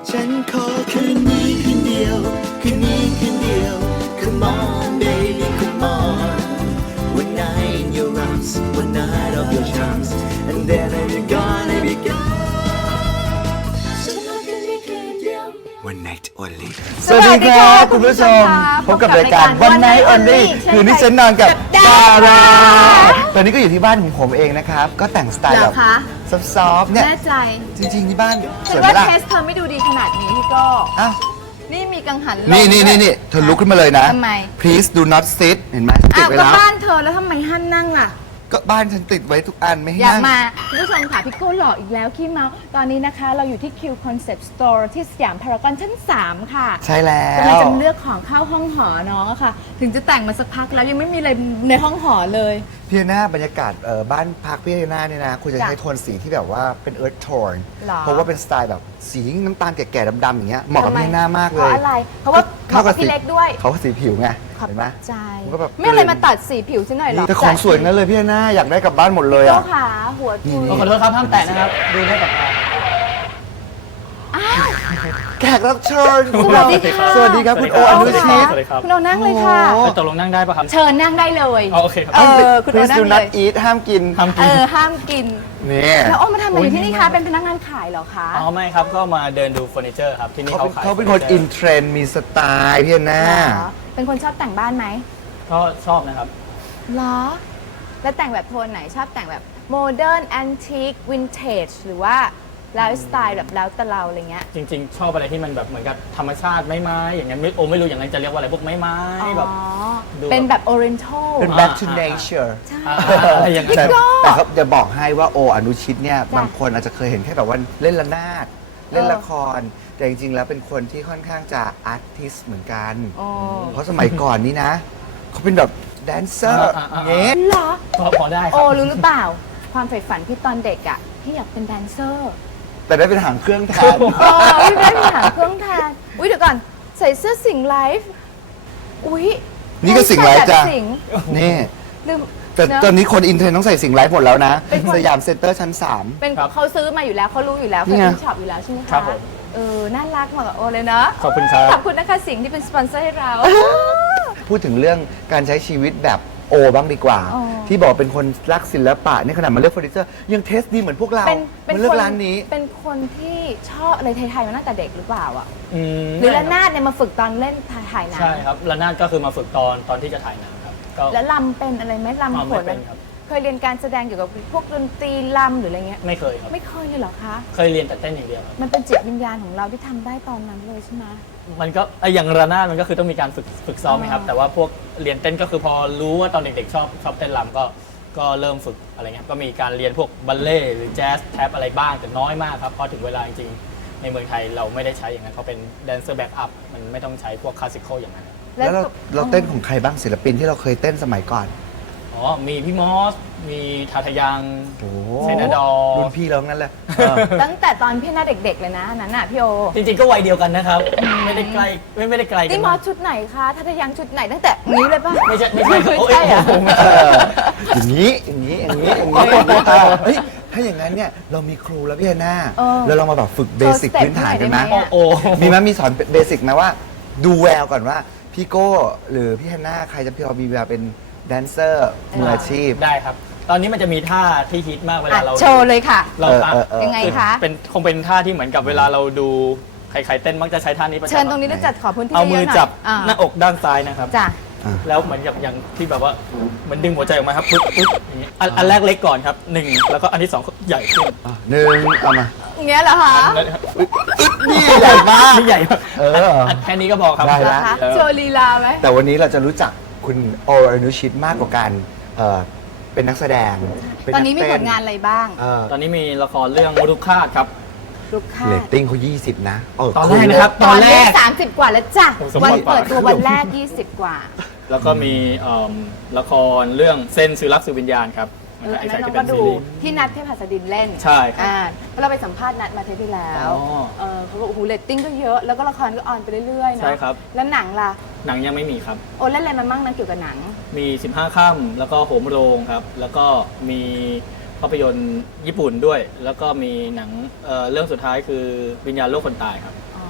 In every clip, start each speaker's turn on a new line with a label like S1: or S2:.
S1: ฉันขอคืนนี้คืนเดียวคืนนี้คืนเดียว Come on baby come on One night in your arms One night of your charms And then I'll be gone I'll be gone ฉันขอคืนนี้คืนเดียว One night only
S2: สวัสดีครับคุณผู้ชมพบกับรายการ One Night Only คืนนี้ฉันนอนกับดาราตอนนี้ก็อยู่ที่บ้านของผมเองนะครับ ก็แต่งสไตล์แบบซอฟต์ๆเนี่ย
S3: แน่ใจ
S2: จริงๆที่บ้านส
S3: ฉั
S2: วน ยไหม
S3: ว่า
S2: ล่ะ
S3: เทสเธอไม่ดูดีขนาดนี้พี่โก้
S2: อ้าว
S3: นี่มีกังหันลม
S2: นี่
S3: ด้วย
S2: เธอลุกขึ้นมาเลยนะ
S3: ทำไม
S2: Please do not sit เห็นไหมติด
S3: อ้าว
S2: ไว้
S3: ก็
S2: แล้ว
S3: บ้านเธอแล้วทำไมห้ามนั่งล่ะ
S2: ก็บ้านฉันติดไว้ทุกอันไม่ให้
S3: อย่า
S2: นั่ง
S3: มาคุณผู้ชมค่ะพี่โก้หล่ออีกแล้วขี้เมาตอนนี้นะคะ เราอยู่ที่ Q Concept Store ที่สยามพารากอนชั้น 3 ค่ะ
S2: ใช่แล้
S3: กำลัง
S2: ว
S3: จะเลือกของเข้าห้องหอน้องอะค่ะ ถึงจะแต่งมาสักพักแล้วยังไม่มีอะไรในห้องหอเลย
S2: พี่หน้าบรรยากาศบ้านพักพี่หน้าเนี่ยนะคุณจะ
S3: จ้ะ
S2: ใช้โทนสีที่แบบว่าเป็น earth tone
S3: หรอ
S2: เพราะว่าเป็นสไตล์แบบสีน้ำตาลแก่ๆดำๆอย่างเงี้ยเหมาะกับ
S3: ทำไม
S2: พี่หน้ามากเล
S3: เพราะ
S2: ย
S3: อะไร เพราะว่าเหมาะกับพี่เล็กด้วย
S2: เขาก็สีผิวไง
S3: ขอบ
S2: เห็นไหม
S3: ใจ
S2: มันก็แบบ
S3: ไม่อะไรมาตัดสีผิวฉันหน่อยเหรอ
S2: แต่ของสวยนั้นเลยพี่หน้าอยากได้กลับบ้านหมดเลย
S3: โก้
S2: อ่ะ
S3: ขาหัวทุย
S4: ขอโทษครับห้ามแตะนะครับ ดูได้กับตา
S3: อ้าว
S2: แขกรับเชิญ
S3: สวัสดีค่ะ
S2: สวัสดีครับคุณโอ
S4: สวั
S2: อ
S4: ส
S2: นุ
S4: ดี
S2: ชิต
S4: สวัสดีครับ
S3: คุณโอนั่งเลยค่ะ
S2: โอ้
S4: ตกลงนั่งได้ปะครับ
S3: เชิญนั่งได้เลย
S4: อ๋อโอเคครับ
S3: คุณโอ
S2: Please
S3: นั่ง
S2: do
S3: เล
S2: not
S3: ย
S2: eat ห้ามกิน
S4: ทำกิน
S3: ห้ามกิน
S2: นี่
S3: แล้วโอ้มาทำอะไรอยู่ที่นี่คะ เป็นพนักงานขายเหรอคะ
S4: อ๋อไม่ครับ ก็มาเดินดูเฟอร์นิเจอร์ครับ ที่นี่
S2: เขา
S4: เขาขาย
S2: เขาเป็นคนอินเทรนด์มีสไตล์พี่หน้า
S3: เหรอเป็นคนชอบแต่งบ้านไหม
S4: ก็ชอบนะครับ
S3: เหรอ แล้วแต่งแบบโทนไหน ชอบแต่งแบบโมเดิร์นแอนทิควินเทจหรือว่าไลฟ์สไตล์แบบแล้วแต่เราอะไรเงี้ย
S4: จริง ๆ ชอบอะไรที่มันแบบเหมือนกับธรรมชาติไม้ๆอย่างนั้นไม่รู้อย่างนั้นจะเรียกว่าอะไรพวกไม้
S3: อ๋อ
S4: ๆแบบ ดู
S3: เป็นแบบโอเรนทัล
S2: เป็น back to nature
S3: ใช่
S4: อะไรอย่างนั้น
S2: แต่
S3: พี่โก้
S2: แต่เขาจะบอกให้ว่าโออนุชิตเนี่ย
S3: จ้ะ
S2: บางคนอาจจะเคยเห็นแค่แบบว่าเล่นระนาด เล่นละคร แต่จริงๆ แล้วเป็นคนที่ค่อนข้างจะอาร์ติสเหมือนกัน
S3: โอ้
S2: เพราะสมัยก่อนนี้นะ เขาเป็นแบบแดนเซอร์เงี้ย
S3: เหรอ
S4: พอได้ค
S3: โอ้
S4: รับ
S3: รู้หรือเปล่า ความใฝ่ฝันพี่ตอนเด็กอ่ะพี่อยากเป็นแดนเซอร์
S2: แต่ได้เป็นหางเครื่องแทน
S3: โอ้ยได้มีหางเครื่องแทนอุ้ยเดี๋ยวก่อน ใส่เสื้อสิงห์ไลฟ์อุ้ย
S2: นี่ก็สิ่งไรจ้ะ
S3: ใส่แบบสิงห์
S2: นี่
S3: ลืม
S2: แต่
S3: เนอะ
S2: ตอนนี้คนอินเทรนด์ต้องใส่สิ่งไลฟ์หมดแล้วนะ
S3: เป็นคน
S2: สยามเซ็นเตอร์ชั้น
S3: เป็นเขาซื้อมาอยู่แล้วเขารู้อยู่แล้ว
S2: นี่
S3: เขา
S2: ไง
S3: เป็นช็อปอยู่แล้วใช่ไหม
S4: ครั
S3: คะ
S4: บผม
S3: น่ารักเหมาะกับโอเลยเนาะ
S4: ขอบคุณครับ
S3: ขอบคุณนะคะสิงห์ที่เป็นสปอนเซอร์ให้เรา
S2: 3 พูดถึงเรื่องการใช้ชีวิตแบบโอบ้างดีกว่า
S3: อ๋อ
S2: ที่บอกเป็นคนรักศิลปะนี่ขนาดมาเลือกเฟอร์นิเจอร์ยังเทสดีเหมือนพวกเรา
S3: เป็น
S2: มาเลือ
S3: ค
S2: ก
S3: น
S2: ร้านนี้
S3: เป็นคนที่ชอบอะไรไทยๆมาตั้งแต่เด็กหรือเปล่าอ่ะ
S4: ม
S3: หรือระนาดเนี่ยมาฝึกตอนเล่นถ่ายหนัง
S4: ใช่ครับระนาดก็คือมาฝึกตอนที่จะถ่ายหนังครับ ก็
S3: แล้วลำเป็นอะไรไหมลำโข
S4: ไม่
S3: น
S4: เป็นครับ
S3: เคยเรียนการแสดงเกี่ยวกับพวกดนตรีลำหรืออะไรเงี้ย
S4: ไม่เคยครับ
S3: ไม่เคยเลยเหรอคะ
S4: เคยเรียนแต่เต้นอย่างเดียวครับ
S3: มันเป็นจิตวิญญาณของเราที่ทำได้ตอนนั้นเลยใช่ไหม
S4: มันก็อย่างระนาดมันก็คือต้องมีการฝึกซ้อมไหมครับ
S3: อ๋อ
S4: แต่ว่าพวกเรียนเต้นก็คือพอรู้ว่าตอนเด็กๆชอบเต้นรำก็เริ่มฝึกอะไรเงี้ยก็มีการเรียนพวกบัลเล่ต์หรือแจ๊สแท็บอะไรบ้างแต่น้อยมากครับพอถึงเวลาจริงๆในเมืองไทยเราไม่ได้ใช้อย่างนั้นเพราะเป็นแดนเซอร์แบ็กอัพมันไม่ต้องใช้พวกคลาสสิคอลอย่างนั้น
S2: แล้วเราเต้นของใครบ้างศิลปินที่เราเคยเต้นสมัยก่อน
S4: อ๋อมีพี่มอสมีทาทายัง
S2: โอ้
S4: เซนาดอร์
S2: รุ่นพี่เรางั้นเลย
S3: ตั้งแต่ตอนพี่หน้าเด็กๆเลยนะอันนั้นน่ะพี่โอ
S4: จริงๆก็วัยเดียวกันนะครับไม่ได้ไกลไม่ได้ไกลกั
S3: นี่
S4: น
S3: มอ
S4: มา
S3: สชุดไหนคะทัตยังชุดไหนตั้งแต่นี้เลยป่ะ
S4: ไม่ใช่ครับโอ้ย
S3: ใช่เหรอ
S4: โอ้โห
S2: อย่างนี้เฮ้ยถ้าอย่างนั้นเนี่ยเรามีครูแล้วพี่แอนนา
S3: เออ
S2: แล้วเรามาแบบฝึกเบสิก
S3: โชว์สเต็ป
S2: พื้นฐานกันไหม
S3: หน่อยได้ไหมอะ
S4: โอ้
S2: มีไหมมีสอนเบสิกไหมว่า ดูแววก่อนว่าพี่โก้หรือพี่แอนนาใครจะพอมีแววเป็นแดนเซอร์มืออาชีพ
S4: ได้ครับ ตอนนี้มันจะมีท่าที่ฮิตมากเวลาเรา
S3: โชว์เลยค่ะ
S4: เราตาม
S3: ยังไงคะ
S4: คงเป็นท่าที่เหมือนกับเวลาเราดูใครๆเต้นมักจะใช้ท่านี้ประจำ
S3: เชิญตรงนี้แล้วจัดขอพื้นที่
S4: เอามือ
S3: เยะๆหน่ย
S4: จับ
S3: อ่า
S4: หน้าอกด้านซ้ายนะครับ
S3: จ้ะ
S4: แล้วเหมือนกับอย่างที่แบบว่าเหมือนดึงหัวใจออกมาครับปึ๊บอย่างเงี้ยอันแรกเล็กก่อนครับหนึ่งแล้วก็อันที่สองใหญ่ขึ้น
S2: หนึ่งเอามา
S3: อย่างเงี้ยเหรอคะ
S2: นี่ใหญ่มาก
S4: นี่ใหญ่มาก
S2: เออ
S4: แค่นี้ก็บอกครับ
S2: ได้
S3: เหร
S2: ละ
S3: อคะโชว์ลีลาไหม
S2: แต่วันนี้เราจะรู้จักคุณโออนุชิตมากกว่าการเป็นนักแสดงเป็
S3: ตอนนี้มี
S2: ก
S3: ผ
S2: เ
S3: ลงานอะไรบ้าง
S4: ตอนนี้มีละครเรื่องมรุคาตครับ
S3: ลูกค้า
S2: เรตติ้งเขา20 นะ
S4: ตอนแรกนะครับ
S3: ตอนแรก30 กว่าแล้วจ้ะ
S4: โอ้สม
S3: วัน
S4: บูรณ์
S3: เปิดตัววันแรก 20 กว่า
S4: แล้วก็มีละครเรื่องเส้นสื่อรักสื่อวิญญาณครับ
S3: อันนั้น
S4: ไอ้
S3: เรา
S4: ที่
S3: ก็
S4: เป็น
S3: ดู
S4: ซีรีส์
S3: ที่นัดเทพหัสดินเล่น
S4: ใช่ครับ
S3: แล้วเราไปสัมภาษณ์นัดมาเทปที่แล้ว
S4: อ๋อ
S3: เขาบอกโอ้โหเรตติ้งก็เยอะ แล้วก็ละครก็ออนไปเรื่อยๆเนอะ
S4: ใช่ครับ
S3: แล้วหนังล่ะ
S4: หนังยังไม่มีครับ
S3: โอ้เล่นอะไรมามั่งนะเกี่ยวกับหนัง
S4: มี 15 ค่ำแล้วก็โหมโรงครับ แล้วก็มีภาพยนตร์ญี่ปุ่นด้วย แล้วก็มีหนังเรื่องสุดท้ายคือวิญญาณโลกคนตายครับ
S3: อ๋อ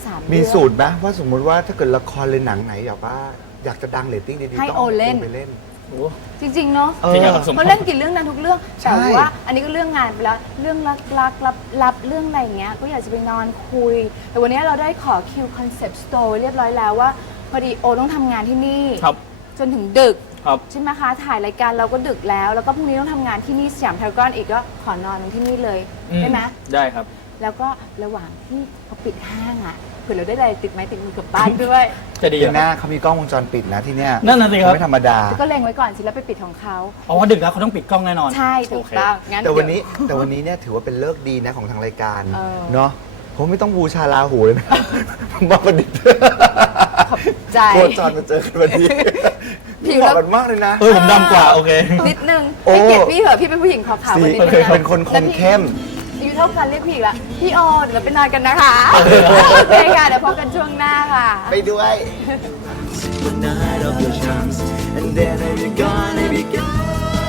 S3: 3
S2: มี
S3: เรื่อง
S2: สูตรไหมว่าสมมุติว่าถ้าเกิดละครเลยหนังไหนอยากจะดังเรตติ้งดี
S3: ให้
S2: ๆต้อง
S3: โอเล่น
S2: ไปเล่น
S4: โอ้
S3: จริงๆเนาะ
S2: เออ
S4: จริงๆครับสม
S3: เขาเล่นกี่เรื่องนั้นทุกเรื่อง
S2: ใช่
S3: แต่ว่าอันนี้ก็เรื่องงานไปแล้ว เรื่องลับเรื่องอะไรอย่างเงี้ย ก็อยากจะไปนอนคุย แต่วันนี้เราได้ขอคิวคอนเซปต์สโตร์เรียบร้อยแล้วว่าพอดีโอต้องทำงานที่นี่
S4: ครับ
S3: จนถึงดึก
S4: ครับ
S3: ใช่ไหมคะ ถ่ายรายการเราก็ดึกแล้ว แล้วก็พรุ่งนี้ต้องทำงานที่นี่สยามพารากอนอีกก็ขอนอนที่นี่เลย ได้ไหม
S4: ได้ครับ
S3: แล้วก็ระหว่างที่เขาปิดห้างอ่ะเผื่อเราได้อะไรติดไม้ติดมือกลับบ้านด้วย
S4: จะดี
S2: เดี๋ยว
S4: ค
S2: ห
S4: รับ
S2: น้าเขามีกล้องวงจรปิดนะที่เนี่ย
S4: นั่นน่ะสิครับ
S2: ไม่ธรรมดา
S3: ก็เล็งไว้ก่อนสิแล้วไปปิดของเขา
S4: อ๋อดึกแล้วเขาต้องปิดกล้องแน่นอน
S3: ใช่ถูกต้องงั้น
S2: แต่วันนี้
S3: เดี๋ย
S2: แต่วันนี้เนี่ยถือว่าเป็นเลิกษ์ดีนะของทางรายการ
S3: เออ
S2: เนาะผมไม่ต้องบูชาราหูเลยนะ ผมมาประดิษฐ์
S3: ขอบใจ
S2: โคจรมาเจอกันวันนี้
S3: พี่
S2: เห
S3: ก็
S2: มาะกันมากเลยนะ
S4: ผมดำกว่าโอเค
S3: นิดนึง
S2: โอ้
S3: ให้เกียรติพี่เหอะพี่เป็นผู้หญิงขาวๆคนนี้
S2: เป็นคนคมเข้ม
S3: อายุเท่ากันเรียกพี่อีกละพี่โอเดี๋ยวเราไปนอนกันนะคะโอเคค่ะเดี๋ยวพบกันช่วงหน้าค่ะ
S2: ไปด้วย
S1: One night of your charms, and then I'll be gone, I'll be gone.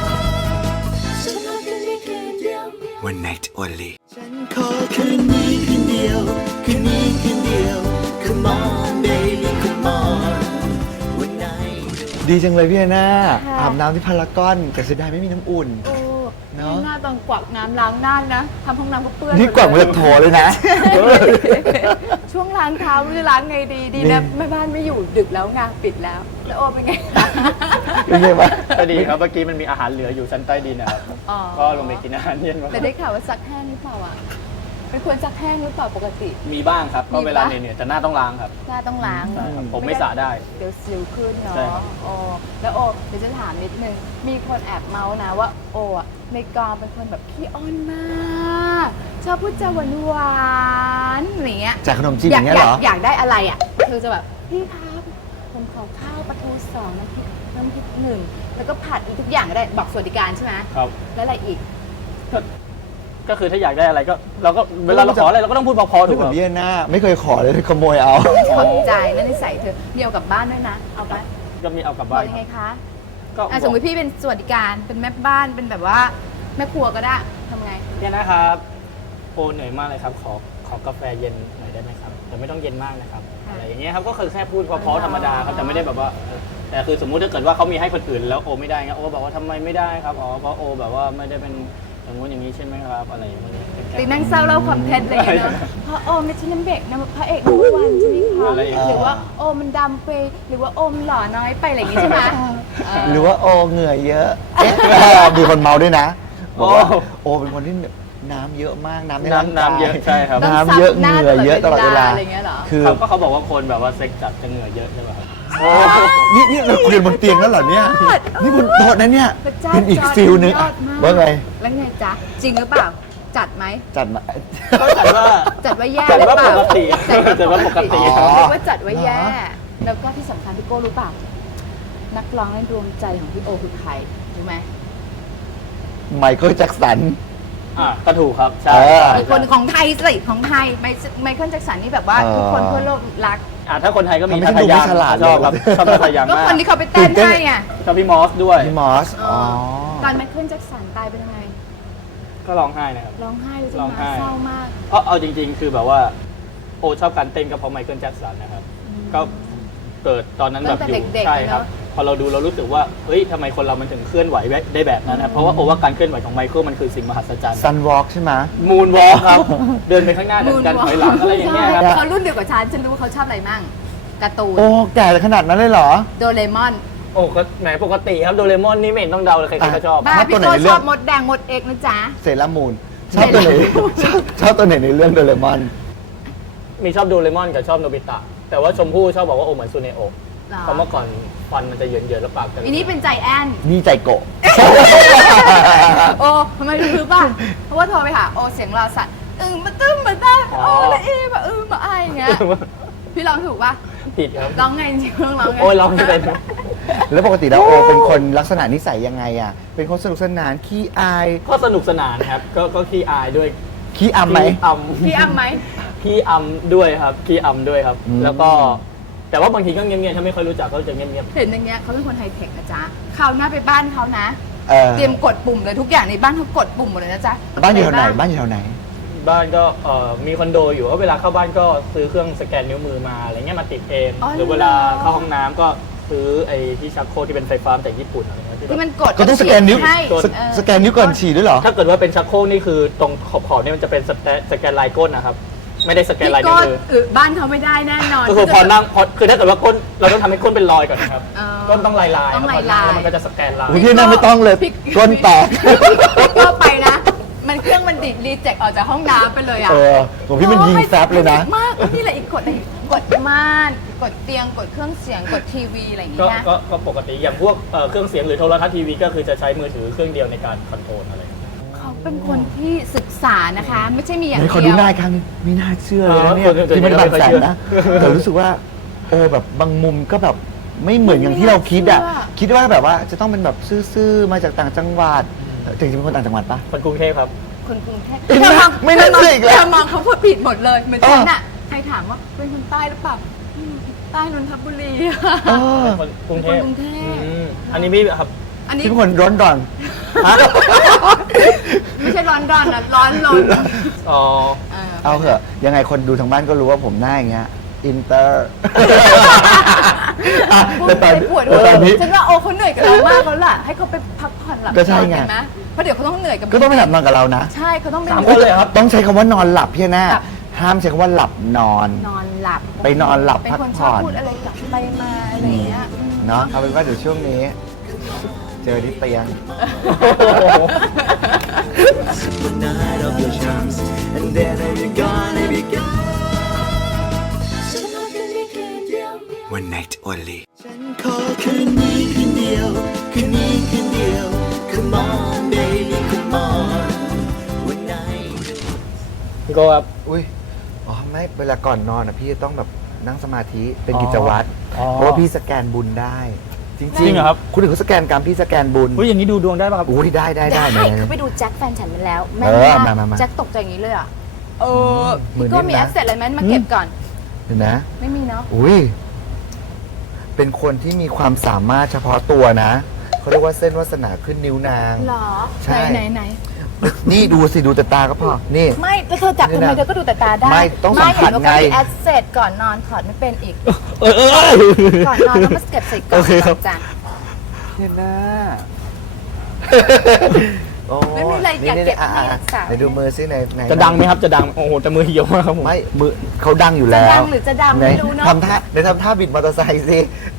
S1: One night only. ฉันขอคืนนี้คืนเดียว คืนนี้คืนเดียว Come on baby come on One night
S2: ดีจังเลยพี่แอนนา
S3: ค่ะ
S2: อาบน้ำที่พารากอนแต่เสียดายไม่มีน้ำอุ่น
S3: โอ้
S2: เนอะ
S3: หน้าต้องกวักน้ำล้างหน้านะทำห้องน้ำก็เปื้อน
S2: นี่กว่ามันจะโถเลยนะ
S3: ช่วงล้างเท้าไม่รู้จะล้างไงดีดีนะแม่บ้านไม่อยู่ดึกแล้วไงปิดแล้ว แล้วโอเป็นไง
S2: เป็นไงวะ
S4: ก็ดีครับ เมื่อกี้มันมีอาหารเหลืออยู่ชั้นใต้ดินนะครับ
S3: อ๋อ
S4: ก็ลงไปกินอาหารเย็นมา
S3: แต่ได้ข่าวว่าซักแห้งหรือเปล่าอ่ะเป็นควรซักแห้งหรือเปล่าปกติ
S4: มีบ้างครับ ก็
S3: มีปะ
S4: เวลาเหนื่อยๆแต่หน้าต้องล้างครับ
S3: หน้าต้องล้าง
S4: ใช่ครับผมไม่สระได้
S3: เดี๋ยวสิวขึ้นเนาะ
S4: ใช่ครับ
S3: โอ้แล้วโอเดี๋ยวจะถามนิดนึง มีคนแอบเมาส์นะว่าโออะในกองเป็นคนแบบขี้อ้อนมาก ชอบพูดจาหวานๆอะไรเงี้ย
S2: จากขนมจีนอย่างเงี้ยเหรอ
S3: อยากได้อะไรอ่ะคือจะแบบพี่ครับผมขอข้าวปลาทู2น้ำพริก1แล้วก็ผัดอีกทุกอย่างก็ได้บอกสวัสดิการใช่ไหม
S4: ครับ
S3: แล้วอะไรอีก
S4: ก็คือถ้าอยากได้อะไรก็เราก็เวลาเราขออะไรเราก็ต้องพูดพอๆถู
S2: ไม่
S4: ก
S2: เห
S4: ไห
S2: มื
S4: ม
S2: อนพี่แอนนาไม่เคยขอเลยขโมยเอา
S3: ขอบใจนั่นนิสัยเธอเดียวกลับบ้านด้วยนะ เอาไป
S4: ก็มีเอากลับบ
S3: อ
S4: บ้าก น
S3: ยังไงคะ
S4: ก็
S3: อ่ะสมมติพี่เป็นสวัสดิการเป็นแม่บ้านเป็นแบบว่าแม่ครัวก็ได้ทำไง
S4: เนี่ยนะครับโอเหนื่อยมากเลยครับ ขอกาแฟเย็นหน่อยได้ไหมครับแต่ไม่ต้องเย็นมากนะครับ
S3: ค่ะ
S4: อะไรอย่างเงี้ยครับก็คือแค่พูดเพราะๆธรรมดาครับแต่ไม่ได้แบบว่าแต่คือสมมุติถ้าเกิดว่าเขามีให้คนอื่นแล้วโอไม่ได้เงี้ยโอก็บอกว่าทำไมไม่ได้ครับอ๋อเพราะโอแบบว่าไม่ได้เป็นอย่างงู้นอย่างนี้ใช่ไหมครับอะไรอย่างเงี้ย
S3: ตินั่งเศร้าเล่าความเท็จอะไรอย่างเงี้ยเนอะเพราะโอไม่ใช่น้ำเบกนะพระเอกนัมเบอร์วันใช่ไหมคะ
S4: อะไรอย่างเงี้ย
S3: หรือว่าโอมันดำไปหรือว่าโอมหล่อน้อยไปอะไรอย่างงี้ใช่ไหมเ
S2: หรือว่าโอเหงื่อเยอะเอ๊ะมีคนเมาด้วยนะบอกว่าโอเป็นคนที่น้ำเยอะมากน้ำในร่างกาย
S4: น้ำเยอะใช่ครับ
S3: ต้อง
S2: น้ำเยอะ
S3: ซับหน้า
S2: เหงื่อเยอะตลอดเวลา
S3: อะไรอย่างเงี้ยเหรอ
S2: คือ
S4: ครับก็เขาบอกว่าคนแบบว่าเซ็กจัดจะเหงื่อเยอะใช่ไหมครับ
S2: นี่เราคุยกันบนเตียงแล้วเหรอเนี่ยนี่บนโต๊ะนะเนี่ย
S3: พระเจ้า
S2: เป็นอีก
S3: จอร์จ
S2: ฟิลนึง
S3: ยอดมาก
S2: ว่าไง
S3: แล้วไงจ๊ะจริงหรือเปล่า จัดไหม
S2: จัดมา
S4: ก็จัดว่า
S3: จัดว่าแย่
S4: จัด
S3: หรือ
S4: ว่า
S3: เปล่า
S4: ปกติจัดว่าปกติ
S2: อ๋อ
S3: เรียกว่าจัดว่าแย่
S2: เหรอ
S3: แล้วก็ที่สำคัญพี่โก้รู้เปล่า นักร้องในดวงใจของพี่โอคือใครรู้ไหม
S2: ไมเคิลแจ็คสัน
S4: ก็ถูกครับใช่
S2: เออ
S3: อีกคนของไทยสิของไทยไมเคิลแจ็คสันนี่แบบว่า ทุกคนทั่วโลกรัก
S4: ถ้าคนไทยก็มี
S2: ทำให้
S4: ทั
S2: ดู
S4: ท
S2: ไม่
S4: ยาม
S2: ฉลาด
S4: ชอบครับ
S2: เลย
S4: ชอบทัทยาม
S3: ก็
S4: มา
S3: ค
S4: ก
S3: นที่เขาไปเต้นให้ไง
S4: ชอบพี่มอสด้วย
S2: พี่มอสอ๋อ
S3: ตอนไมเคิลแจ็คสันตายเป็นยังไง
S4: ก็ร้องไห้นะครับ
S3: ร้องไห้เลยใช่
S4: ร้อง
S3: ไหม
S4: ไห้
S3: เศร้ามาก
S4: เอาจริง ๆ คือแบบว่า โอชอบการเต้นก็เพราะไมเคิลแจ็คสันนะครับ ก็เกิดตอนนั้นแบบอยู่
S3: ตั้งแต่เด็กๆ
S4: ใช่ครับ
S3: เนอะ
S4: พอเราดูเรารู้สึกว่าเฮ้ยทำไมคนเรามันถึงเคลื่อนไหวได้แบบนั้นนะเพราะว่าโอว่าการเคลื่อนไหวของไมเคิลมันคือสิ่งมหัศจรรย์
S2: ซันวอล์กใช่ไหม
S4: มูนวอล์ครับ เดินไปข้างหน้าเดินกันถอยหลังอะไรอย่างเงี้ยครับ
S3: ใช่เขารุ่นเดียวกับฉันรู้ว่าเขาชอบอะไรมั่งการ์ตูน
S2: โอ้แก่ขนาดนั้นเลยเหรอ
S3: โดเรมอน
S4: โอ้ก็แหมปกติครับโดเรมอนนี่ไม่เห็นต้องเดาเลยใครๆก็ชอบ
S3: บ้า
S2: ชอบตั
S3: พี่
S2: วไหน
S3: โก้
S2: ในเรื่
S3: ช
S2: อง
S3: อบมดแดงมดเอกนะจ๊ะ
S2: เซรามูนชอบตัวไหนชอบตัวไหนในเรื่องโดเรมอน
S4: มีชอบโดเรมอนกับชอบโนบิตะ แต่ว่าชมพู่ชอบบอกว่าโอเหมือนซูเนโอะ
S3: หรอ
S4: เพราะเมื่อก่อนฟันมันจะเหยินๆแล้วปากจะ
S3: อันนี้เป็นใจแอน
S2: นี่ใจโกะ
S3: โอ้ทำไมรู้ป่ะ เพราะว่าโทรไปหาโอเสียงรอสั่นมาตึ้มมาต้าโอ้ละเอมามาไออย่างเงี้ย พี่ร้องถูกป่ะ
S4: ผิดครับ
S3: ร้องไงจริงๆร้องไง
S4: โอ้ยร้องไม่เป็น
S2: แล้วปกติแล้วโอเป็นคนลักษณะนิสัยยังไงอ่ะ เป็นคนสนุกสนานขี้อาย
S4: ก็สนุกสนานครับก็ขี้อายด้วย
S2: ขี้อำไหม
S3: พี่อ้ำไหม
S4: ขี้อำด้วยครับขี้อำด้วยครับ
S2: อืม
S4: แล้วก็แต่ว่าบางทีก็เงียบๆถ้าไม่ค่อยรู้จักก็จะเงียบ
S3: เห็นอย่างเงี้ยเขาเป็นคนไฮเทคนะจ๊ะคราวหน้าไปบ้านเขานะ
S2: เออ
S3: เตรียมกดปุ่มเลยทุกอย่างในบ้านเขากดปุ่มหมดเลยนะจ๊ะ
S2: บ้านอยู่แถวไหน
S3: อะร
S2: บ้านอยู่แถวไหน
S4: ๆบ้านก็มีคอนโดอยู่ก็เวลาเข้าบ้านก็ซื้อเครื่องสแกนนิ้วมือมาอะไรเงี้ยมาติดเอง
S3: อ๋อ
S4: หรือเวลาเข้าห้องน้ำก็ซื้อไอ้ที่ชักโครกที่เป็นไฟฟ้าจากญี่ปุ่นอะไรเงี้ยที่แบบ
S3: ที่มันกด
S2: ก็ต้องสแกนนิ้ว
S3: ให้
S2: สแกนนิ้วก่อนฉี่ด้วยเหรอ
S4: ถ้าเกิดว่าเป็นชักโครกนี่คือตรงขอบๆเนี่ยมันจะเป็นสแกนลายก้นนะครับไม่ได้สแกน
S3: พี่
S4: ลายนิ้
S3: ก้
S4: วน มือ
S3: บ้านเขาไม่ได้แน่นอน
S4: ก็คือพอนั่งคือถ้าเกิดว่าก้นเราต้องทำให้ก้นเป็นรอยก่อนนะครับ
S3: อ๋อ
S4: ก้นต้องลายๆ
S3: ต้อง
S4: พอ
S3: ลายๆ
S4: นั่งแล้วมันก็จะสแกนลาย
S2: อุ้ยพี่นั่นไม่ต้องเลย
S3: พี่
S2: ก้นแตก
S3: ก็ไปนะ มันเครื่องมันดิรีเจ็คออกจากห้องน้ำไปเลยอ่ะ
S2: เออของพี่มันยิงแฟบเลยนะ
S3: มากแล้วนี่แหละอีกกดอะไรกดม่านกดเตียงกดเครื่องเสียงกดทีวีอะไรอย่าง
S4: ก็
S3: เงี้ย
S4: ก็ปกติอย่างพวกเครื่องเสียงหรือโทรทัศน์ทีวีก็คือจะใช้มือถือเครื่องเดียวในการคอนโทรลอะไรอย่างเงี้ย
S3: เขาเป็นคนที่ศึกษานะคะ ไม่ใช่มีอย่าง
S2: ไหน
S3: เดียว
S2: ขอดูหน้าอีกครั้งนึงไม่น่าเชื่อเลยนะเนี่ย
S4: อ๋อ
S2: ที่ไม่ได้บางแสนนะ
S4: เออ
S2: แต่รู้สึกว่าแบบบางมุมก็แบบไม่เหมือนอย่างที่เราคิดอ่ะ คิดว่าแบบว่าจะต้องเป็นแบบซื่อๆมาจากต่างจังหวัดจริงๆเป็นคนต่างจังหวัดปะ
S4: คนกรุงเทพครับ
S3: คนกรุงเทพ
S2: เห็นไหมไม่น่าเชื่ออีกแล้ว
S3: เธอมองเขาพูดผิดหมดเลยเหมือนฉันน่ะใครถามว่าเป็นคนใต้หรือเปล่าอืมใต้นนทบุรี
S2: เออ
S4: คนกรุงเทพ
S3: คนกรุงเทพ
S4: อันนี้พี่ครับ
S3: อันนี้
S2: ที่เป็นคนร้อนรอน
S3: ไม่ใช่ร้อนร้อนนะร้อนลน
S4: อ๋อ
S2: เอาเถอะยังไงคนดูทางบ้านก็รู้ว่าผมหน้าอย่างเงี้ยอินเตอร์
S3: พูด
S2: แต่ต
S3: ไป
S2: อน
S3: ปวด
S2: แต่ตอนนี้
S3: ฉันว่าโอ้เขาเหนื่อยกับเรามากแล้วล่ะให้เขาไปพักผ่อนหลับ
S2: ก็ใช่ไง
S3: นอนกันนะเพราะเดี๋ยวเขาต้องเหนื่อยกับ
S2: ก็ต้องไปหลับนอนกับเรานะ
S3: ใช่เขาต้องไป
S4: สามคนเลยครับ
S2: ต้องใช้คำว่านอนหลับพี่แน่
S3: หลับ
S2: ห้ามใช้คำว่าหลับนอน
S3: นอนหลับ
S2: ไปนอนหลับ
S3: เป็นคน
S2: พัก
S3: ช
S2: ผ่
S3: อบ
S2: อน
S3: พูดอะไรกลับไปมาอะไรอย่างเงี้ย
S2: เนาะเอาเป็นว่าเดี๋ยวช่วงนี้ เจอที่เตียง
S1: One night of your charms, and then you're gone, and you're gone. One night only. ฉันขอคืนนี้คืนเดียว คืนนี้คืนเดียว Come on baby come on One night
S4: พี่โก้ครับ
S2: อุ้ยอ๋อไม่เวลาก่อนนอนอ่ะพี่จะต้องแบบนั่งสมาธิเป็น
S4: อ๋อ
S2: กิจวัตร
S4: อ๋อ
S2: เพราะว่าพี่สแกนบุญได้ จริง
S4: จริงเหรอครับ
S2: คุณถึงเขาสแกนกรรมพี่สแกนบุญ
S4: อุ้ยอย่างนี้ดูดวงได้ป่ะครับ
S2: โอ้ยได้ไหน
S3: เขาไปดูแจ็คแฟนฉันมาแล้วแม่
S2: เออ
S3: มาก
S2: มา
S3: แจ็คตกใจอย่างนี้เลยอ่ะเออ
S2: มือ
S3: พี่ก็
S2: นิ่ม
S3: มี
S2: นะ
S3: แอสเซทอะไรไหมมาเก็บก่อน
S2: เห็นนะ
S3: ไม่มีเนาะ
S2: อุ้ยเป็นคนที่มีความสามารถเฉพาะตัวนะเขาเรียกว่าเส้นวาสนาขึ้นนิ้วนาง
S3: หรอ
S2: ใช่
S3: ไหน
S2: นี่ดูสิดูแต่ตาก็พอนี่
S3: ไม่แล้วเธอจับทำไมเธอก็ดูแต่ตาได้
S2: ไม่ต้องสัมผัส
S3: เห็นว่าเขา
S2: ไง
S3: มีแอสเซทก่อนนอนถอดไม่เป็นอีก
S4: เออ
S3: ก่อนนอนแล้วมาเก็บใส่กล่อง
S4: โอเคครับ
S3: ก่อนจ้ะ
S2: เห็นนะโอ้
S3: ไม่มีอะไรอยากเก็บ
S2: อ่ะ
S3: ให้รักษา
S2: ไหนดูมือซิไหน
S4: จะดังไหมครับจะดังโอ้โหแต่มือเหี่ยวมากครับผม
S2: ไม่มือเขาดังอยู่
S3: จะ
S2: แล้ว
S3: ดังหรือจะดำ
S2: ไหน
S3: ไม่รู้เนาะ
S2: ทำท่าเดี๋ยวทำท่าบิดมอเตอร์ไซค์สิ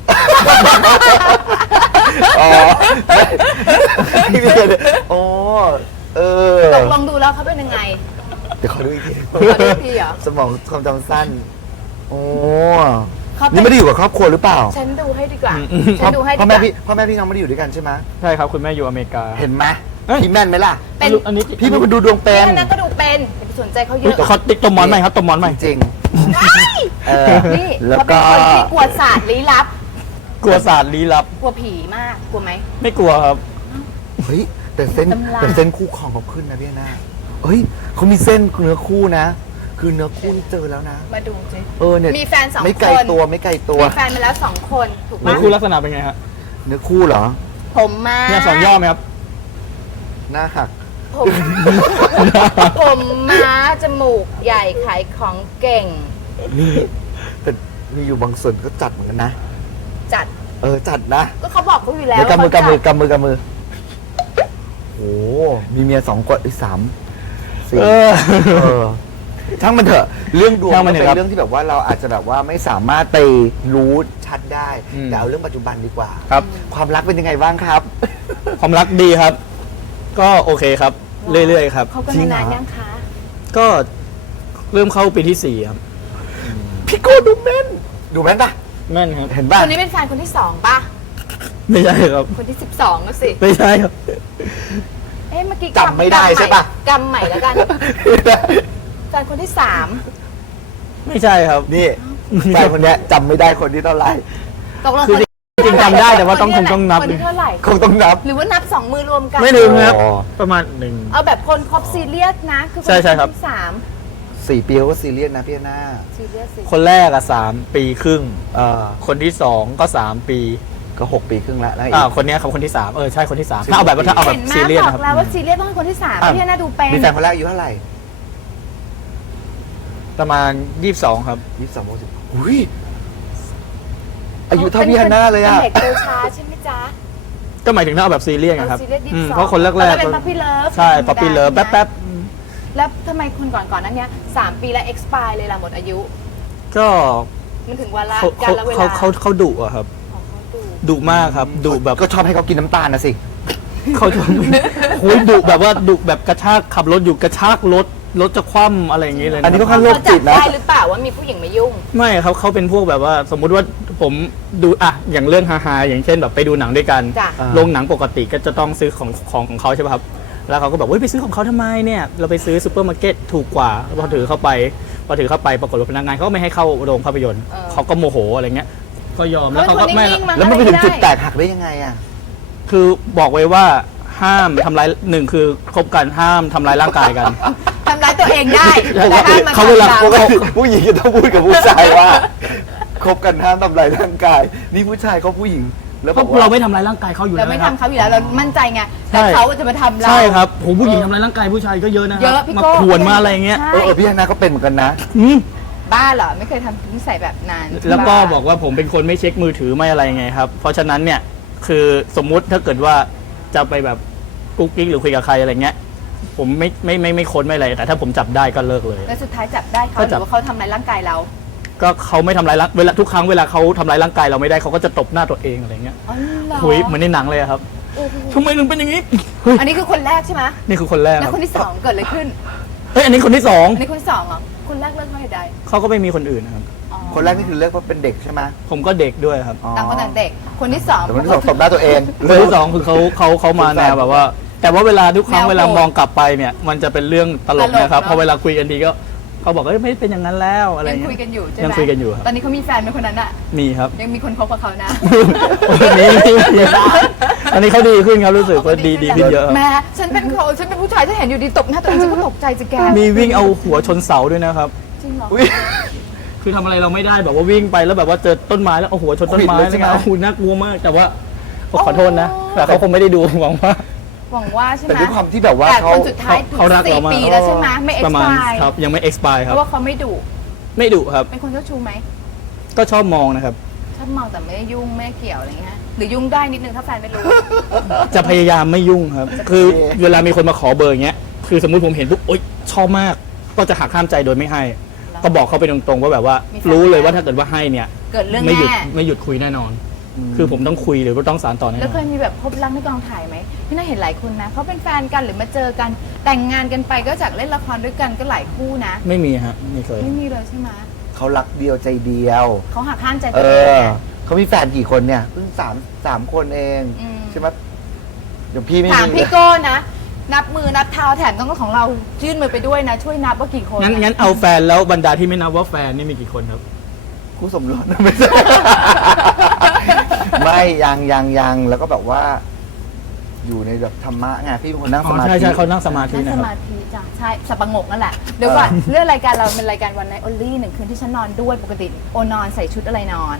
S2: อ๋อพี่เบียร์โอ้เออ
S3: ตกลงดูแล้วเขาเป็นยังไง
S2: เดี๋ยวขอดูอีกที
S3: ขอดูอีกทีเหรอ
S2: สมองความจำสั้นโอ้
S3: เขาเป็น
S2: นี่ไม่ได้อยู่กับครอบครัวหรือเปล่า
S3: ฉันดูให้ดีกว่าฉันดูให้ดี
S2: พ่อก
S3: ว่า
S2: แม่พี่น้องไม่ได้อยู่ด้วยกันใช่ไหม
S4: ใช่ครับคุณแม่อยู่อเมริกา
S2: เห็นไหม
S4: เอ้ย
S2: พี่แม่นไหมล่ะ
S3: เป็น
S4: อันนี้
S2: พี่เป็นคนดูดวงเป็น
S3: นั่นก็ดูเป็นอย่าไปสนใจเขาเย
S4: เฮ้ย
S3: อะ
S4: เขาติ๊กตบหมอนใหม่ครับตบหมอนใหม่
S2: จริงเออ
S3: นี่
S2: แล้ว
S3: เขาเป็
S2: ก็
S3: นคนที่กลัวศาสตร์ลี้ลับ
S4: กลัวศาสตร์ลี้ลับ
S3: กลัวผีมาก กลัวไหม
S4: ไม่กลัวครับ
S2: เฮ้ยแต่เส้น
S3: ตำรา
S2: แต่เส้นคู่ครองเขาขึ้นนะพี่หน้าเฮ้ยเขามีเส้นเนื้อคู่นะ คือเนื้อคู่นี่เจอแล้วนะ
S3: มาดูสิ
S2: เออเนี่ย
S3: มีแฟนสอง
S2: ไม่ไกล
S3: คน
S2: ตัวไม่ไกลตัว
S3: มีแฟนมาแล้ว2 คน ถูก
S4: เนื้
S3: ปะ
S4: อคู่ลักษณะเป็นไงฮะ
S2: เนื้อคู่เหรอ
S3: ผมมา
S4: เนี่ยสองย่อไหมครับ
S2: หน้าหัก
S3: ผมผมม้าจมูกใหญ่ขายของเก่ง
S2: นี่แต่มีอยู่บางส่วนก็จัดเหมือนกันนะ
S3: จัด
S2: เออจัดนะ
S3: ก็เขาบอกเขาอยู่แล้ว
S2: เดี๋ยวกำมือกำมือ
S3: ว่าเขาจัด
S2: กำมือโอ้มีเมีย2 คนอีก3 4
S4: เออ
S2: เออช่างมันเถอะเรื่องดวง
S4: ช่าง
S2: มั
S4: มัน น
S2: เป็
S4: เถอะครับ
S2: นเรื่องที่แบบว่าเราอาจจะแบบว่าไม่สามารถไปรู้ชัดได้
S4: อืม
S2: แต่เอาเรื่องปัจจุบันดีกว่า
S4: ครับ
S2: ความรักเป็นยังไงบ้างครับ
S4: ความรักดีครับ ก็โอเคครับ เรื่อยๆครับ
S3: เขากัน
S2: จริง
S3: มา
S2: เหรอ
S3: นานยังคะ
S4: ก็เริ่มเข้าปีที่ 4 ครับ
S2: พี่โก้ดูแม่นดูแม่นปะ
S4: แม่นครับ
S2: เห็นป่ะ
S3: คนนี้เป็นแฟนคนที่2ป่ะ
S4: ไม่ใช่ครับ
S3: คนที่12ก็สิ
S4: ไม่ใช่ครับ
S3: เอ๊ะเมื่อกี้
S2: จำไม่ได้ใช่ปะ
S3: กำใหม่แล้วกัน แฟนคนที่
S4: ไม่ใช่ครับ
S2: นี่แฟนคนเนี้ยจำไม่ได้คนที่เท่าไหร่
S3: 3ตกลง
S4: คือจริงๆจำได้แต่ว่าต้องคงต้องนับ
S3: คนที่เท่าไหร่
S2: คงต้องนับ
S3: หรือว่านับ2 มือรวมกัน
S4: ไม่ลืมครับ
S2: อ๋อ
S4: ประมาณหนึ่ง
S3: เอาแบบคนครบซีเรียสนะ คือ
S4: ใช่ใช่ครับ
S3: นที่3
S2: 4 ปีก็ซีเรียสนะพี่หน้า
S3: ซีเรียสสิ
S4: คนแรกอะ3 ปีครึ่ง คนที่ 2 ก็ 3 ปี
S2: ก็6 ปีครึ่งละแล้วอี
S4: คนเนี้ยครับคนที่ 3 ใช่คนที่ 3 ถ้าเอาแบบ
S3: เห็น
S4: ซีเรียส
S3: บอ
S4: นะครับ
S3: กแล้วว่าซีเรียสต้องเป็นคนที่3พี่น่าดูเป็น
S2: มีแฟนคนแรกอายุเท่าไหร่
S4: ประมาณ 22 ครับ
S2: 22 อุ้ยอายุเท่าพี่ฮันน่าเลยอะ
S3: เป็นเด็กโตช้าใช่ไหมจ๊ะ
S4: ก็หมายถึงถ้าเอาแบบซีเรียสนะครับ
S3: ซีเรียส
S4: เพราะคนแรก
S3: แล้ว
S4: ๆ
S3: เป็น Puppy Love
S4: ใช่ Puppy Love แป๊บ
S3: แล้วทำไมคนก่อนๆนั้นเนี้ย3 ปีแล้ว expire เลยล่ะหมดอายุ
S4: ๆก็
S3: มันถึงเวลา
S4: เขา
S3: การละเวลา
S4: เขาดุอะครับ
S3: ของเขาดู
S4: ดุมากครับดุแบบ
S2: ก็ชอบให้เขากินน้ำตาลนะสิ
S4: เขาจะโอ้ยดุแบบว่าดุแบบกระชากขับรถอยู่กระชากรถจะคว่ำอะไรอย่างงี้เลยะ
S2: อันนี้ก็
S4: ครับ
S2: โรคจิตนะ
S3: เขาจับได้หรือเปล่าว่ามีผู้หญิงมายุ่ง
S4: ไม่ครับเขาเป็นพวกแบบว่าสมมุติว่าผมดูอะอย่างเรื่องฮาๆอย่างเช่นแบบไปดูหนังด้วยกัน
S3: จ้ะ
S4: โรงหนังปกติก็จะต้องซื้อของเขาใช่ป่ะครับแล้วเขาก็บอกว่าไปซื้อของเขาทำไมเนี่ยเราไปซื้อซูเปอร์มาร์เก็ตถูกกว่าพอถือเข้าไปปรากฏว่าพนักงานเขาก็ไม่ให้เข้าโรงภาพยนตร์เขาก็โมโหอะไรเงี้ยก็ยอมแล้วเขาก็ไม่
S2: แล้วมันไปถึงจุดแตกหักได้ยังไงอะ
S4: คือบอกไว้ว่าห้ามทำร้ายหนึ่งคือคบกันห้ามทำร้ายร่างกายกัน
S3: ทำร้ายตัวเองได้แต่ห้ามมา
S4: เขาเวลา
S3: ทำ
S2: ป
S3: ร้าย
S2: กติผู้หญิงจะต้องพูดกับผู้ชายว่าคบกันห้ามทำลายร่างกาย นี่ผู้ชายเขาผู้หญิง แล้วบอกว่า
S4: เราไม่ทำร้ายร่างกายเขาอยู่
S3: เรา
S4: แล้ว
S3: ไม่
S4: นะครับ
S3: ทำเขาอยู่แล้วเรามั่นใจไงแต่
S4: ใช่
S3: เขาจะมาทำเรา
S4: ใช่ครับผมผู้หญิงทำร้ายร่างกายผู้ชายก็เยอะนะค
S3: เย
S4: รั
S3: อะ
S4: บ
S3: พี่
S4: มา
S3: โก้
S4: ขวนมาอะไรเงี้ย
S3: ใช่
S2: พี่ฮันน่าก็เป็นเหมือนกันนะ
S4: อืม
S3: บ้าเหรอไม่เคยทำนิสัยแบบนั้น
S4: แล้วก็
S3: บ้า
S4: บอกว่าผมเป็นคนไม่เช็คมือถือไม่อะไรไงครับ เพราะฉะนั้นเนี่ยคือสมมุติถ้าเกิดว่าจะไปแบบกุ๊กกิ๊กหรือคุยกับใครอะไรเงี้ยผมไม่ค้นไม่อะไรแต่ถ้าผมจับได้ก็เลิกเลย
S3: แล้วสุดท้ายจับได้เขา
S4: ก็
S3: ห
S4: จั
S3: รื
S4: บ
S3: อว่าเขาทำร้ายร่างกายเรา
S4: ก็เขาไม่ทำร้ายร่างเวลาทุกครั้งเวลาเขาทำร้ายร่างกายเราไม่ได้เขาก็จะตบหน้าตัวเองอะไรเงี้ย
S3: อ๋อเหรอ
S4: หุยเหมือนในหนังเลยอะครับ
S3: โอ้โห
S4: ทำไมถึงเป็นอย่างนี้เฮ้ย
S3: อันนี้คือคนแรกใช่ไหม
S4: นี่คือคนแรก
S3: แล้ว
S4: ครับ
S3: คนที่สองเกิดอะไรขึ้น
S4: เฮ้ยอันนี้คนที่สอง
S3: อันนี้คนที่สองเหรอคนแรกเลิกเพราะเหตุใด
S4: เขาก็ไม่มีคนอื่นนะครับ
S3: อ๋อ
S2: คนแรกนี่คือเลิกเพราะเป็นเด็กใช่ไหม
S4: ผมก็เด็กด้วยครับ
S2: อ๋อ
S3: ต่างคนต่างเด็กคนที่สอง
S2: แต่คนที่สองตบหน้าตัวเอง
S4: คนที่สองคือเขามาแนวแบบว่า แต่ว่าเวลาทุกครั้งเวลามองกลับไปเนี่ยมันจะเป็นเรื่องตลกนะครับพอเวลาคุยกันทีก็เขาบอกไม่เป็นอย่างนั้นแล้วอะไร
S3: ยัง
S4: เงี้ย
S3: คุยกันอยู่ใช่ไหม
S4: ยังคุยกันอยู่ครับ
S3: ตอนนี้เขามีแฟนไหมคนนั้นอะ
S4: มีครับ
S3: ยังมีคนคบกับเขานะ
S4: นี่อันนี้เขาดีขึ้นครับรู้สึกว่าดีขึ้นเยอะครับ
S3: แม่ฉันเป็นผู้ชายถ้าเห็นอยู่ดีตบหน้าตัวเองฉันก็ตกใจจะแก
S4: มีวิ่งเอาหัวชนเสาด้วยนะครับ
S3: จริงเหรอ
S2: อุ๊ย
S4: คือทำอะไรเราไม่ได้แบบว่าวิ่งไปแล้วแบบว่าเจอต้นไม้แล้วเอาหัวชนต้นไม้
S2: ขวิดเลยใช่
S4: แล้ว
S2: ไหม
S4: ก็เอาหุ่นน่ากลัวมาก แต่ว่าขอโทษนะ แต่เขาคงไม่ได้ดูหวังว่า
S3: หวังว่าใช่ไหม
S2: แต่ด้วยความที่แบบว่า
S3: แต่
S2: เขา
S3: คนสุดท้าย
S4: เขารักเรามาก
S3: 4 ปีแล้วใช่ไหมไม่
S4: ประมาณ
S3: expire
S4: ครับยังไม่ expire
S3: เพ
S4: ครับ
S3: ราะว่าเขาไม่ดุ
S4: ไม่ดุครับ
S3: เป็นคนเจ้าชู้ไหม
S4: ก็ชอบมองนะครับ
S3: ชอบเมาแต่ไม่ได้ยุ่งไม่ได้เกี่ยวอะไรเงี้ยหรือยุ่งได้นิดนึงถ้าแฟนไม่รู้
S4: จะพยายามไม่ยุ่งครับ คือเวลามีคนมาขอเบอร์อย่างเงี้ย คือสมมุติผมเห็นปุ๊บโอ๊ยชอบมาก ก็จะหักห้ามใจโดยไม่ให้ ก็บอกเขาไปตรงๆว่าแบบว่า
S3: มีแฟน
S4: รู้เลยว่าถ้าเกิดว่าให้เนี่ย
S3: เกิดเรื่อง
S4: ไม่หยุด
S3: แน่
S4: ไม่หยุดคุยแน่นอน คือผมต้องคุยหรือว่าต้องสารต่อแน่น
S3: แล้ว
S4: อ
S3: เคน ยมีแบบพบรักในกองถ่ายไหมพี่น่าเห็นหลายคนนะเขาเป็นแฟนกันหรือมาเจอกันแต่งงานกันไปก็จากเล่นละครด้วยกันก็หลายคู่นะ
S4: ไม่มีฮะไม่เคย
S3: ไม่มีเลยใช่ไหม
S2: เขารักเดียวใจเดียว
S3: เขาหักห้ามใจ
S2: เอ
S3: ตัวเอง
S2: อ
S3: ไง
S2: เขามีแฟนกี่คนเนี่ยเพิ่งสามคนเอง
S3: อืม
S2: ใช่ไหมเดี๋ยวพี่ไม่
S3: ถาม
S2: มี
S3: พี่โก้นะ นับมือนับเท้าแถมต้องของเรายื่นมือไปด้วยนะ ช่วยนับว่ากี่คน
S4: งั้นเอาแฟนแล้วบรรดาที่ไม่นับว่าแฟนนี่มีกี่คนครับ
S2: คู่สมรสนะไม่ใช่ ไม่ยังแล้วก็แบบว่า อยู่ในแบบธรรมะไงพี่เป็นคนนั่ง
S4: อ๋
S2: ส
S4: อ
S2: มาธิ
S4: ใช่เขานั่งสมาธิ
S3: นั่ง
S4: นะ
S3: ส
S4: ครับ
S3: มาธิจ้ะใช่สับปะงกนั่นแหละเดี๋ยวก่อนเรื่องรายการเราเป็นรายการวันไนท์โอลี่หนึ่งคืนที่ฉันนอนด้วยปกติโอนอนใส่ชุดอะไรนอน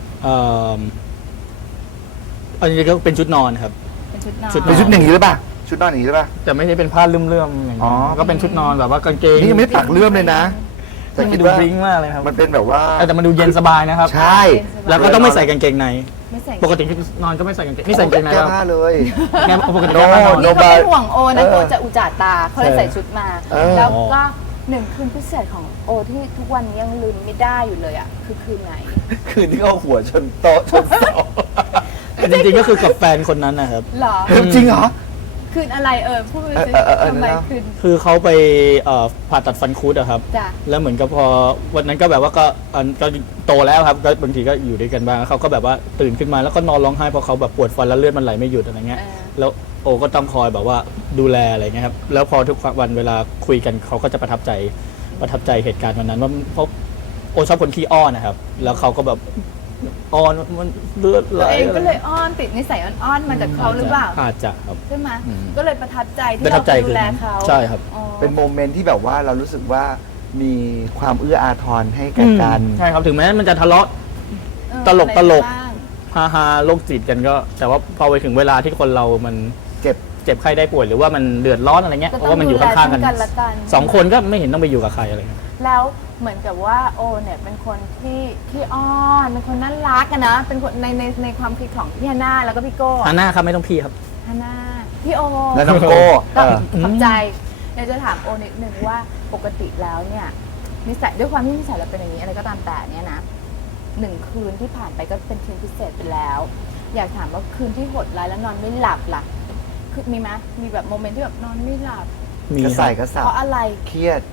S4: อันนี้ก็เป็นชุดนอนครับ
S3: เป็นชุดนอน
S4: ชุด
S2: เป็นชุดอย่างนี้หรือเปล่าชุดนอนอย่างนี้หรือเปล่า
S4: แต่ไม่ใช่เป็นผ้าเลื่อมๆอย่าง
S2: อ๋
S4: นี้
S2: อ
S4: ก็เป็นชุดนอนแบบว่ากางเกง
S2: นี่ยังไม่ได้ปักเลื่อมเลยนะ แต่
S4: มัน
S2: คิด
S4: ดู
S2: ว่า
S4: บลิ้งมากเลยครับ
S2: มันเป็นแบบว่า
S4: แต่มันดูเย็นสบายนะครับ
S2: ใช่
S4: แล้วก็ต้องไม่ใส่กางเกงใน
S3: ไม่ใส่
S4: ปกตินอนก็ไม่ใส่กางเกงนี่ใส่กางเกงใน
S2: แก้
S4: แล้ว
S2: ผ้าเลย
S4: แกปกติ
S2: โน่
S4: แก้ผ้านอน
S3: นี่เขาเป็นห่วงโอนะ
S2: เออ
S3: โอจะอุจจาตาเขาเลยใส่ชุดมา
S2: เออ
S3: แล้วก็หนึ่งคืนพิเศษของโอที่ทุกวันนี้ยังลืมไม่ได้อยู่เลยอ่ะคือคืนไหน
S2: คืนที่เขาหัวชนโต๊ะชนเสา
S4: แต่จริงๆก็คือกับแฟนคนนั้นนะครับ
S3: หรอ
S2: จริงเหรอ
S3: คืนอะไรพูดไปสิ
S2: เออ
S3: ทำไม
S2: นะ
S3: คืน
S4: คือเขาไปผ่าตัดฟันคุดอะครับ
S3: จ้ะ
S4: แล้วเหมือนกับพอวันนั้นก็แบบว่าก็โตแล้วครับก็บางทีก็อยู่ด้วยกันบ้างเขาก็แบบว่าตื่นขึ้นมาแล้วก็นอนร้องไห้เพราะเขาแบบปวดฟันแล้วเลือดมันไหลไม่หยุดอะไรเงี้ย แล้วโอก็ต้องคอยแบบว่าดูแลอะไรเงี้ยครับแล้วพอทุกวันเวลาคุยกันเขาก็จะประทับใจเหตุการณ์วันนั้นว่าเพราะโอชอบคนขี้อ้อนนะครับ แล้วเขาก็แบบอ้อนมันเลือดไหล
S3: ตัวเอง
S4: อะไร
S3: ก็เลยอ้อนติดนิสัยอ้อนๆมาจากเขาหรือเปล่า
S4: อาจจะครับ
S3: ใช่ไหม
S4: อืม
S3: ก็เลยประทับใจที่
S4: ประทั
S3: เรา
S4: บใจ
S3: ดูแลเขา
S4: ใช่ครับ
S3: อ๋อ
S2: เป็นโมเมนต์ที่แบบว่าเรารู้สึกว่ามีความเอื้ออาทรให้แก่กัน
S4: ใช่ครับถึงแม้มันจะทะเลาะ
S3: เออ
S4: ตลก
S3: อะไรบ้าง
S4: ฮาโรคจิตกันก็ แต่ว่าพอไปถึงเวลาที่คนเรามัน
S2: เจ็บ
S4: เจ็บไข้ได้ป่วยหรือว่ามันเดือดร้อนอะไรเงี้ย
S3: ก็
S4: เพ
S3: ต้
S4: ราะว่ามันอยู่ข้างๆกัน
S3: ดูแลซึ่งกันและกัน
S4: สองคนก็ไม่เห็นต้องไปอยู่กับใครอะไรเงี้ย
S3: แล้วเหมือนกับว่าโอเนี่ยเป็นคนที่ขี้อ้อนเป็นคนน่ารักอะนะเป็นคนในความคิดของพี่ฮาน่าแล้วก็พี่โก้
S4: ฮาน่าครับไม่ต้องพี่ครับ
S3: ฮาน่าพี่โอ
S2: แล้วน้องโก้
S3: ก็
S2: เออ
S3: ขอบใจอยากจะถามโอนิดนึงว่าปกติแล้วเนี่ยนิสัยด้วยความที่นิสัยเราเป็นอย่างนี้อะไรก็ตามแต่เนี่ยนะ1 คืนที่ผ่านไปก็เป็นคืนพิเศษไปแล้ว อยากถามว่าคืนที่โหดร้ายแล้วนอนไม่หลับล่ะคือมีไหมมีแบบโมเมนต์ที่แบบนอนไม่หลับ
S4: มี
S2: กระ
S4: ค
S2: ใส่
S4: รับ
S2: กระสับ
S3: เพราะอะไร
S2: เครียด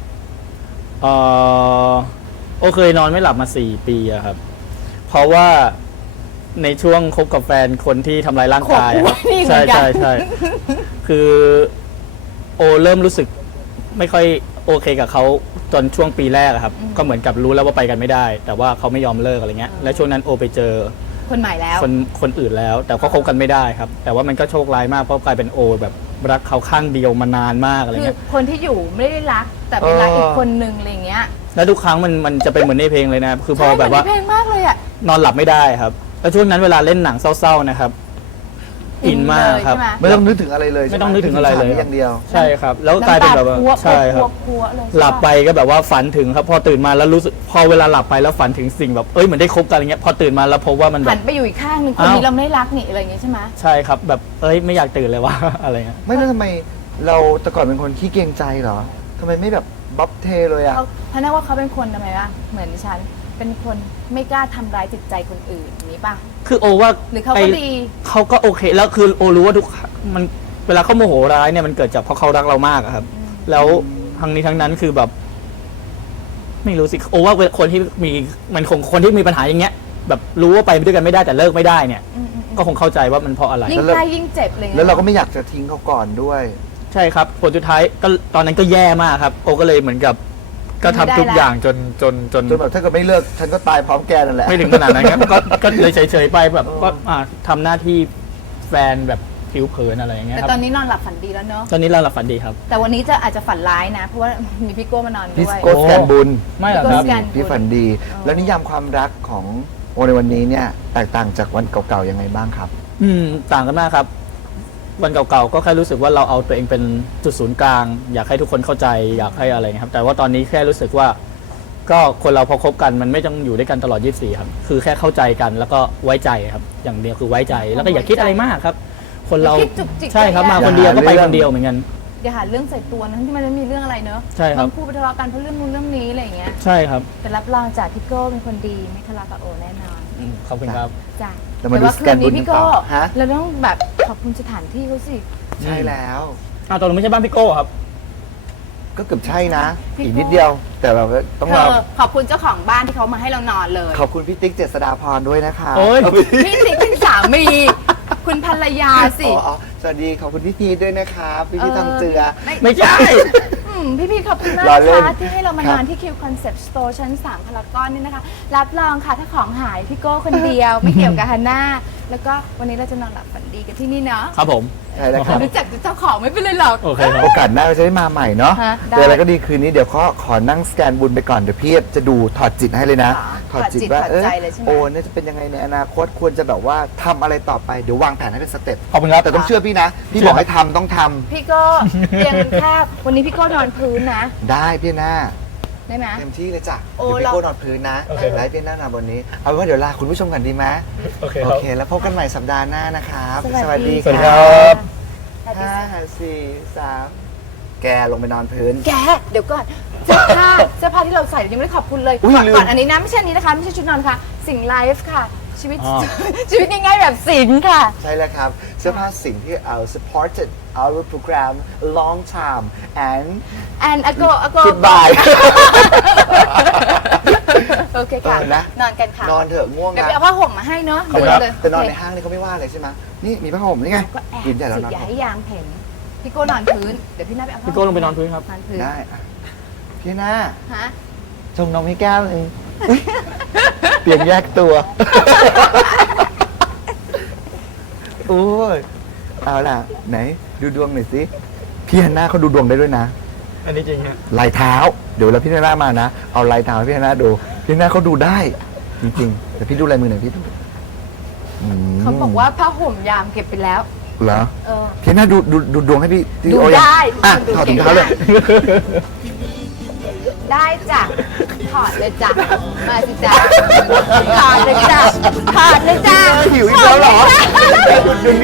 S4: โอเคยนอนไม่หลับมา4 ปีอะครับ เพราะว่าในช่วงคบกับแฟนคนที่ทำลายร่างกายอะครับ
S3: นี่เหมื
S4: ใช่
S3: อนกัน
S4: ใช่ใช่คือโอเริ่มรู้สึกไม่ค่อยโอเคกับเขาตอนช่วงปีแรกอะครับ ก็เหมือนกับรู้แล้วว่าไปกันไม่ได้ แต่ว่าเขาไม่ยอมเลิกอะไรเงี้ย และช่วงนั้นโอไปเจอ
S3: คนใหม่แล้ว
S4: คนอื่นแล้ว แต่ก็คบกันไม่ได้ครับ แต่ว่ามันก็โชคร้ายมากเพราะกลายเป็นโอแบบรักเขาข้างเดียวมานานมากอะไร
S3: คือ
S4: เงี้ย
S3: คนที่อยู่ไม่ได้รัก แต่ไปรักอีกคนนึงอะไรเงี้ย
S4: แล้วทุกครั้งมันจะเป็นเหมือนในเพลงเลยนะ คือพอแบบว่า
S3: ใช่เหมือนในเพลงมากเลยอ่ะ
S4: นอนหลับไม่ได้ครับ แล้วช่วงนั้นเวลาเล่นหนังเศร้าๆนะครับ อินมากครับ
S3: ใช่ไหม
S2: ไม่ต้องนึกถึงอะไรเลย
S4: ไม่ต้องนึกถึงอะไรเลย
S2: ฉากนี้อย่างเดียว
S4: ใช่ครับ แล้วกลายเป็นแบบว่า
S3: น้ำตา
S4: ใช่ครับ
S3: พัวๆเลย
S4: หลับไปก็แบบว่าฝันถึงครับ พอตื่นมาแล้วรู้สึกพอเวลาหลับไปแล้วฝันถึงสิ่งแบบเหมือนได้คบกันอะไรเงี้ยพอตื่นมาแล้วพบว่ามันแบ
S3: หั
S4: บ
S3: นไปอยู่อีกข้างหนึ่งคนนี้เราไม่ได้รักนี่อะไรอย่างงี้ใช่ไหม
S4: ใช่ครับแบบไม่อยากตื่นเลยว่า อะไรเงี้ย
S2: ไม่แล้วทำไมเราแต่ก่อนเป็นคนขี้เกรงใจเหรอทำไมไม่แบบบ๊อบเทเลยอ่ะ
S3: เขาพนักว่าเขาเป็นคนทำไมวะเหมือนดิฉันเป็นคนไม่กล้าทำร้ายจิตใจคนอื่นอย่างนี้ป่ะ
S4: คือโอว่า
S3: หรือเขาก็ดี
S4: เขาก็โอเคแล้วคือโอรู้ว่าทุกมันเวลาเขาโมโหร้ายเนี่ยมันเกิดจากเพราะเขารักเรามากอะครับ แล้วทั้งนี้ทั้งนั้นคือแบบ ไม่รู้สิโอว่าคนที่มีมันคงคนที่มีปัญหาอย่างเงี้ย แบบรู้ว่าไปด้วยกันไม่ได้แต่เลิกไม่ได้เนี่ย ก็คงเข้าใจว่ามันเพราะอะไร
S3: ยิ่งใกล้ยิ่งเจ็บเลย
S2: แล้วเราก็ไม่อยากจะทิ้งเขาก่อนด้วย
S4: ใช่ครับผลสุดท้ายก็ตอนนั้นก็แย่มากครับ โอก็เลยเหมือนกับ ก็ทำทุกอย่างจน
S2: จนแบบถ้าเกิดไม่เลิกฉันก็ตายพร้อมแกนั่นแหละ
S4: ไม่ถึงขนาดนั้นครับ ก็เลยเฉยๆไปแบบก็ทำหน้าที่แฟนแบบผิวเผินอะไรอย่างเงี้ย
S3: แต่
S4: ครับ
S3: ตอนนี้นอนหลับฝันดีแล้วเนอะ
S4: ตอนนี้เราหลับฝันดีครับ
S3: แต่วันนี้จะอาจจะฝันร้ายนะ เพราะว่ามีพี่โก้มานอน
S2: พี่
S3: ด้วย
S2: โกสแกนบุญ
S4: ไม่หรอกครับ
S3: พี่โก้สแกน
S2: พี่ฝันดี แล้วนิยามความรักของโอในวันนี้เนี่ยแตกต่างจากวันเก่าๆยังไงบ้างครับ
S4: ต่างกันมากครับ วันเก่าๆก็แค่รู้สึกว่าเราเอาตัวเองเป็นจุดศูนย์กลาง อยากให้ทุกคนเข้าใจอยากให้อะไรเงี้ยครับ แต่ว่าตอนนี้แค่รู้สึกว่า ก็คนเราพอคบกันมันไม่ต้องอยู่ด้วยกันตลอด 24 ครับ คือแค่เข้าใจกันแล้วก็ไว้ใจครับ อย่างเดียวคือไว้ใจแล้วก็อย่าคิดอะไรมากครับ คนเรา
S3: อย่าคิดจุกจิก
S4: ใช่ครับ
S3: เยอะ
S4: มา
S3: แยะ
S4: คนเดียวก็ไป
S2: อย่าหา
S4: คนเดียวเหมือนกัน
S3: อย่าหาเรื่องใส่ตัวนะที่มันไม่มีเรื่องอะไรเนอะ
S4: ใช่ครับ
S3: บางคู่ไปทะเลาะกันเพราะเรื่องนู้นเรื่องนี้อะไรอย่างเงี้ย
S4: ใช่ครับ
S3: แต่รับรองจากพี่โก้เป็นคนดีไม่ทะเลาะกับโอแน่นอน
S4: ขอบคุณครับ
S3: จ้ะ
S2: เรามาดู
S3: ว่า
S2: สแกนบุญ
S3: พี่
S2: กันต่
S3: โก้
S2: อฮะ
S3: เราต้องแบบขอบคุณสถานที่เขาสิ
S2: ใช่แล้ว
S4: ตอนนี้ไม่ใช่บ้านพี่โก้ครับ
S2: ก็เกือบใช่นะ อีกนิดเดียว แต่แบบว่าต้อง
S3: เธ
S2: รอ
S3: อขอบคุณเจ้าของบ้านที่เขามาให้เรานอนเลย
S2: ขอบคุณพี่ติ๊กเจษฎาพรด้วยนะคะ
S4: โอ๊ย
S3: พี่ติ๊กเป็นสามี คุณภรรยาสิ
S2: อ๋อสวัสดีขอบคุณพี่พีทด้วยนะครับพี่พีททำเจือ
S4: ไม่ใช่
S3: พี่ขอบคุณมาก
S2: รอเล่น
S3: ค่ะที่ให้เรามา
S2: ครั
S3: น
S2: บ
S3: อนที่คิวคอนเซ็ปต์สโตร์ชั้น 3 พารากอนนี่นะคะ รับรองค่ะถ้าของหายพี่โก้คนเดียว ไม่เกี่ยวกับฮันน่าแล้วก็วันนี้เราจะนอนหลับฝันดีกันที่นี่เนาะ
S4: ครับผม
S2: ใช่แล้วครับ
S3: รู้จักเจ้าของไม่เป็นไรหรอก
S4: โอเคครับ
S2: โอกาสหน้าเราจะได้มาใหม่เนาะ
S3: ฮะได้
S2: เดี๋ยวอะไรก็ดีคืนนี้เดี๋ยวขอนั่งสแกนบุญไปก่อนเดี๋ยวพี่จะดูถอดจิตให้เลยนะ
S3: ถอดจิต
S2: ว่า
S3: ถอดใจเลยใช่ไหม
S2: โอ้เนี่ยจะเป็นยังไงในอนาคตควรจะแบบว่าทำอะไรต่อไปเดี๋ยววางแผนให้เป็นสเต็ป
S4: ขอบคุณครับ
S2: แต่ต้องเชื่อพี่นะ พี่บอกให้ทำต้องทำ
S3: พี่โก้เตียงมันแคบวันนี้พี่โก้นอนพื้นนะ
S2: ได้พี่หน้า
S3: ได้ไหม
S2: เต็มที่เลยจ้ะ
S3: โอ้
S2: เดี๋ยวพี่
S3: เรา
S2: โก้นอนพื้นนะ
S4: โอเค
S2: ไลฟ์พี่หน้านอนบนนี้เอาเป็นว่าเดี๋ยวลาคุณผู้ชมกันดีไหม
S4: โอเค
S2: โอ
S4: ครับ
S2: เค แล้วพบกันใหม่สัปดาห์หน้านะครับ
S3: สวัสดี
S4: สวัสดี
S2: ค
S4: ครั
S2: รับ
S4: บ
S2: ห้าสี่สามแกลงไปนอนพื้น
S3: แกเดี๋ยวก่อนเสื้อผ้าที่เราใส่ยังไม่ได้ขอบคุณเลย
S2: อุ๊ย
S3: ก่อน
S2: ลืม
S3: ก่อนอันนี้นะไม่ใช่อันนี้นะคะไม่ใช่ชุดนอนค่ะ สิ่งไลฟ์ค่ะ ชีวิต
S4: อ๋อ
S3: ชีวิตง่ายๆแบบสิงค่ะ
S2: ใช่แล้วครับ เสื้อผ้าสิ่งที่เอา supported our program long time and
S3: and ago
S2: goodbye
S3: โอเคค่ะ
S2: นะ
S3: นอนกันค่ะ
S2: นอนเถอะง่วง
S3: เดี๋ยว
S2: นะ
S3: ไปเอาผ้าห่มมาให้เนาะ
S4: ขอบคุณครับ
S3: เลย
S2: แต่นอน
S3: โเค
S2: ในห้างนี่เขาไม่ว่าเลยใช่ไหมนี่มีผ้าห่มนี่ไง
S3: ก็แอบ
S2: ยืนใหญ่
S3: สิ
S2: แล้วนอน
S3: อย่าให้ยามเห็นพี่โก้นอนพื้นเดี๋ยวพี่น่าไปเอาผ้า
S4: พี่โก้ลงไปนอนพื้นครับ
S3: นอนพื้น
S2: ได้อ่ะพี่หน้า
S3: ฮะ
S2: ชงนมให้แก้วเลย อุ๊ยเปลี่ยนแยกตัว โอ้ยเอาล่ะ ไหน ดูดวงหน่อยสิ พี่ฮันน่าเขาดูดวงได้ด้วยนะ
S4: อันนี้จริงฮะ
S2: ลายเท้า เดี๋ยวเราพี่ฮันน่ามานะ เอาลายเท้าให้พี่ฮันน่าดู พี่ฮันน่าเขาดูได้ จริงๆแต่พี่ดูลายมือหน่อยพี่ดูอืม
S3: เขาบอกว่าผ้าห่มยามเก็บไปแล้ว
S2: เหรอ
S3: เออ
S2: พี่ฮันน่าดูดวงให้พี่
S3: ดู
S2: โอ้ย
S3: ได้
S2: อ่ะ
S3: ดู
S2: ถอด
S3: เก่
S2: ถุ
S3: ง
S2: งเท้าเลย
S3: มากได้จ้ะถอดเลยจ้ะมาสิจ้ะถอดเลยจ้ะถอดเลยจ้ะ
S2: หิวอีกแล้วเหรอหยุด